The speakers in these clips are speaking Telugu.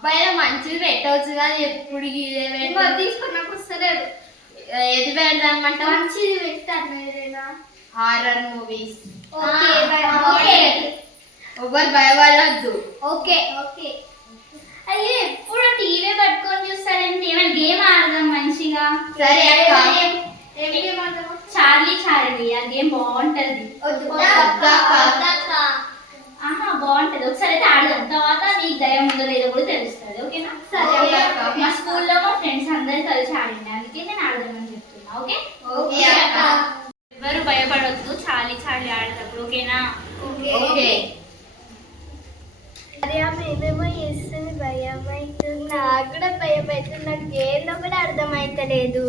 అబ్బాయిలో మంచిది పెట్టవచ్చు కానీ ఎప్పుడు తీసుకున్నప్పుడు వస్తలేదు. ఏది పెడదామంట? మంచిది పెట్టాను ఏదైనా హారర్ మూవీస్. ఎవరు భయపడద్దు. Okay okay. అయ్యే ఎప్పుడు టీవీ పట్టుకొని చూస్తారంటే ఏమైనా గేమ్ ఆడదాం మంచిగా. సరే ఏం గేమ్ ఆడదాం? చార్లీ చార్లీ ఆ గేమ్ బాగుంటది. ఆహా బాగుంటది. ఒకసారి అయితే ఆడదాం, తర్వాత నీకు దయం ఉందో లేదో కూడా తెలుస్తుంది. ఓకేనా? సరే. మా స్కూల్లో మా ఫ్రెండ్స్ అందరు కలిసి ఆడింది, అందుకే నేను ఆడదామని చెప్తున్నా. ఓకే ఎవరు భయపడొద్దు చార్లీ చార్లీ ఆడేటప్పుడు. ఓకేనా? ఓకే. అరే ఆమె ఏమేమో చేస్తుంది, భయం అవుతుంది. నాకు కూడా భయం అవుతుంది. నాకు గేమ్లో కూడా అర్థమైతలేదు.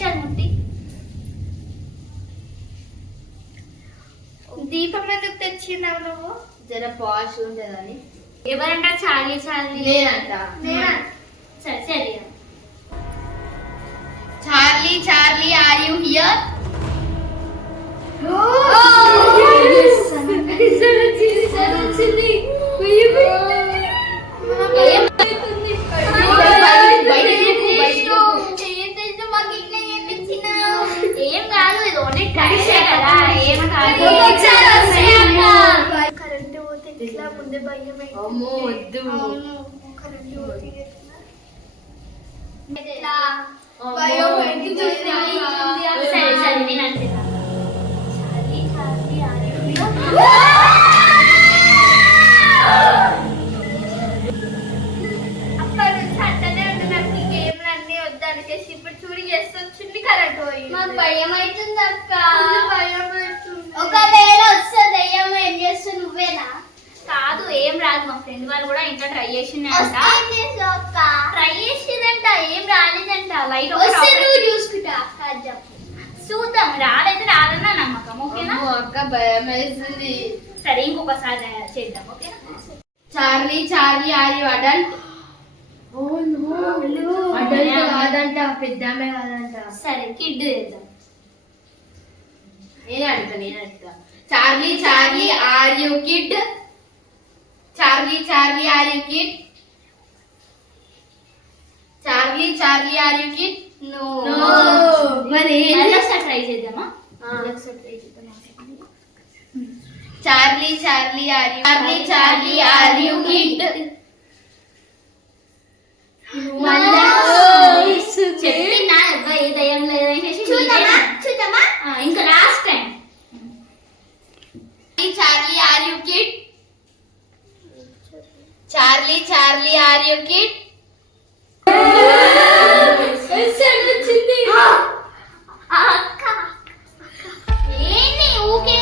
చదువుతి దీపం ఎందుకు తెచ్చినావు నువ్వు? జర పాష్ ఉంటదని. ఎవరంట చార్లీ చార్లీ? నేనంట. సరే సరే. Charlie Charlie are you here? ఏం కాదు, ఇది ఓన్లీ ట్రైషే కదా, ఏం కాదు. కరెంట్ పోతే ఎట్లా? ముందే భయం. అమ్మో వద్దు. కరెంట్ పోతే సరే సరే నేను అంటున్నా. చార్లీ చార్లీ అప్పటి నుంచి అంటనే ఉంది నాకు ఈ గేమ్లు అన్నీ వద్దు అనికేసి. ఇప్పుడు చూడి చేస్తూ వచ్చింది కరెంట్ పోయి. మాకు భయం అవుతుంది అక్క. భయం అవుతుంది. ఒకవేళ వస్తే దయ్యం ఏం చేస్తూ నువ్వేనా? కాదు ఏం రాదు. మా ఫ్రెండ్ వాళ్ళు కూడా ఇంట్లో ట్రై చేసిందంట. ట్రై చేసిందంట, ఏం రాలేదంట. లైట్ చూసుకుంటా చూద్దాం. రాలేదు రాదన్న నమ్మకం. ఓకేనా? అక్క భయం వేస్తుంది. సరే ఇంకొకసారి చేద్దాం. ఓకేనా? Charlie Charlie are you adult? Adult కాదంట, పెద్దామే కాదంట. సరే కిడ్ చేద్దాం. నేను అడుగుతా. Charlie Charlie are you kid? Charlie Charlie are you kid? Charlie Charlie are you kid? No. మరి ఒకసారి ట్రై చేద్దామా? Charlie Charlie are you kid? చెప్పినా ఏ దయ్యం లేదనేసి. ఇంకా last time. Charlie are you kid? Charlie Charlie are you kid? అక్క ఏంటి ఊకే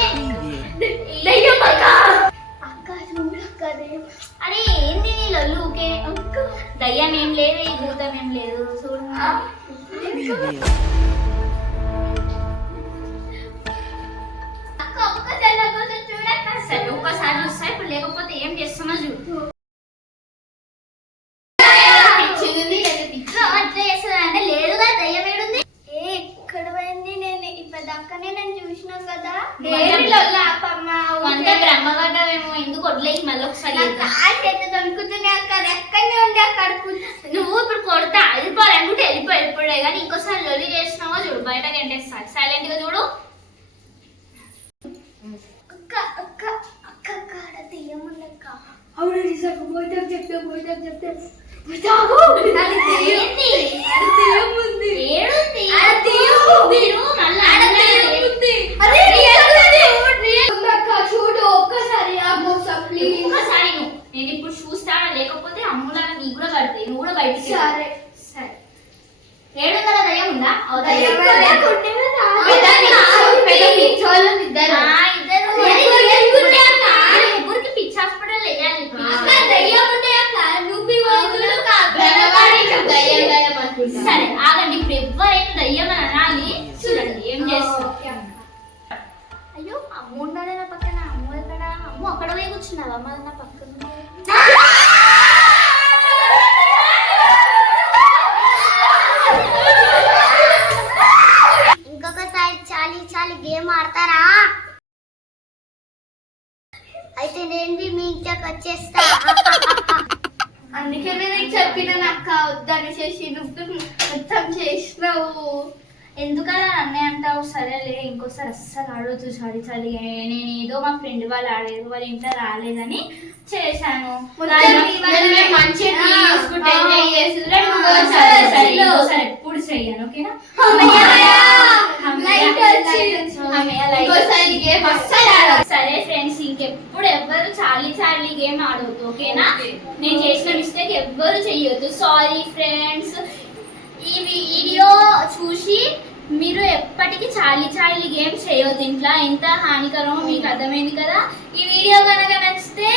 అక్క చూడక్క అరే ఏంటి నీ లల్లు ఊకే? దయ్యం ఏం లేదు, ఈ భూతం ఏం లేదు. చూడు అక్క ఒక్కసారి నా కోసం చూడక్క. సరే ఒక్కసారి చూస్తా. ఇప్పుడు లేకపోతే ఏం చేస్తున్నా చూడు. అట్లా చేస్తుంది అంటే లేదుగా దయ్యం ఏడుంది? ఎక్కడ పోయింది? నేను ఇప్పటిదాకానే నేను చూసినాం కదా. అంతే బ్రహ్మగడ్డమేమో. ఎందుకు వడ్లేసి మళ్ళీ ఒకసారి అనుకుంటున్నా అక్కడ ఎక్కడనే ఉండే అక్కడ. నువ్వు ఇప్పుడు కొడతా వెళ్ళిపోవాలనుకుంటే వెళ్ళిపోయి కానీ ఇంకోసారి లొల్లి చేసినావో చూడు బయటకు ఎంటేస్తాను. సైలెంట్ గా చూడు. అక్క అక్క అక్క అక్కడ దెయ్యం ఉందక్క. అవును చెప్తే చూడు ఒక్కసారి. నేను ఇప్పుడు చూస్తాడా లేకపోతే అమ్ములాగా నీకు కూడా పడతాయి. నువ్వు కూడా బయటికి. సరే సరే. ఏడు కదా దయ్యం ఉందా? ముగ్గురికి పిచ్చి హాస్పిటల్ వేయాలి. సరే ఆగండి. ఇప్పుడు ఎవరైనా దయ్యం అని అనాలి. చూడండి ఏం చేస్తాం. అయ్యో అమ్ము ఉండాలి నా పక్కన. అమ్ము ఎక్కడ? అమ్ము అక్కడ పోయి కూర్చున్నావా? అమ్మ నా పక్కన. ఇంకొకసారి చాలీ చాలీ గేమ్ ఆడతారా? చేసినావు? ఎందుకలా అన్నీ అంటావు? సరేలే ఇంకోసారి అస్సలు ఆడొద్దు చలి చలి. నేను ఏదో మా ఫ్రెండ్ వాళ్ళు ఆడేది వాళ్ళ ఇంట్లో రాలేదని చేశాను. మంచిగా సరే ఎప్పుడు చెయ్యను ఓకేనా? సరే ఫ్రెండ్స్ ఇంకెప్పుడు ఎవ్వరు చార్లీ చార్లీ గేమ్ ఆడవద్దు ఓకేనా? నేను చేసిన మిస్టేక్ ఎవ్వరు చెయ్యొద్దు. Sorry friends. ఈ వీడియో చూసి మీరు ఎప్పటికీ చార్లీ చార్లీ గేమ్ చేయొద్దు. ఇంట్లో ఎంత హానికరమో మీకు అర్థమైంది కదా. ఈ వీడియో కనుక నచ్చితే